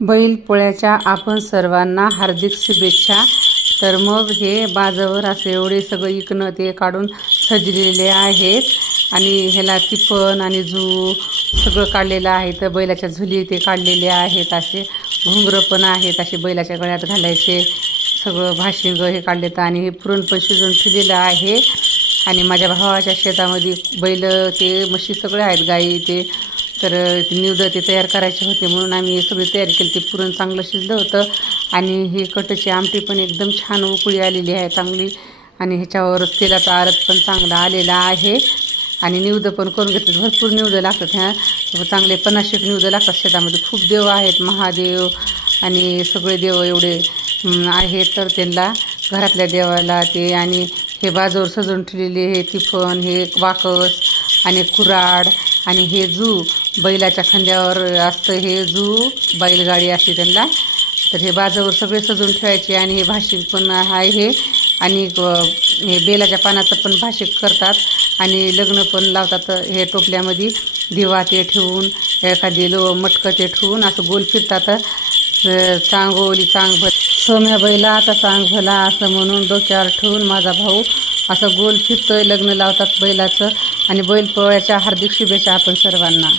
बैलपोळ्याच्या आपण सर्वांना हार्दिक शुभेच्छा. तर मग हे बाजावर असे एवढे सगळं इकणं ते काढून सजलेले आहेत. आणि ह्याला तिपण आणि जू सगळं काढलेलं आहे. तर बैलाच्या झुली ते काढलेले आहेत. असे घुंगरं पण आहेत. असे बैलाच्या गळ्यात घालायचे. सगळं भाशिंग हे काढलेत आणि हे पुरण पण शिजवून ठेवलेलं आहे. आणि माझ्या भावाच्या शेतामध्ये बैल ते म्हशी सगळे आहेत. गाई ते तर ते तयार करायची होती म्हणून आम्ही हे सगळी तयारी केली. ते पुरण चांगलं शिजलं होतं. आणि ही कटची आमटी पण एकदम छान उकळी आलेली आहे चांगली. आणि ह्याच्यावर तेलाचा आरत पण चांगला आलेला आहे. आणि निवदं पण करून घेतले भरपूर निवदं लागतात ह्या चांगले पन्नाशेक निवदं लागतात शेतामध्ये. खूप देव आहेत महादेव आणि सगळे देव एवढे आहेत तर त्यांना घरातल्या देवाला ते. आणि हे बाजूवर सजवून ठेवलेले हे तिफन हे वाकस आणि कुराड आणि हे जू. बैलाच्या खांद्यावर असतं हे जू बैलगाडी असते त्यांना. तर हे बाजावर सगळे सजवून ठेवायचे आणि हे भाषिक पण आहे हे. आणि हे बेलाच्या पानाचं पण भाषिक करतात. आणि लग्न पण लावतात हे टोपल्यामध्ये. दिवा ते ठेवून एखादी लो मटकं ते ठेवून असं गोल फिरतात. चांगोली चांग भर सोम्या बैला आता चांग भला असं म्हणून डोक्यावर ठेवून माझा भाऊ असं गोल फिरतोय लग्न लावतात बैलाचं. आणि बैल पोळ्याच्या हार्दिक शुभेच्छा आपण सर्वांना.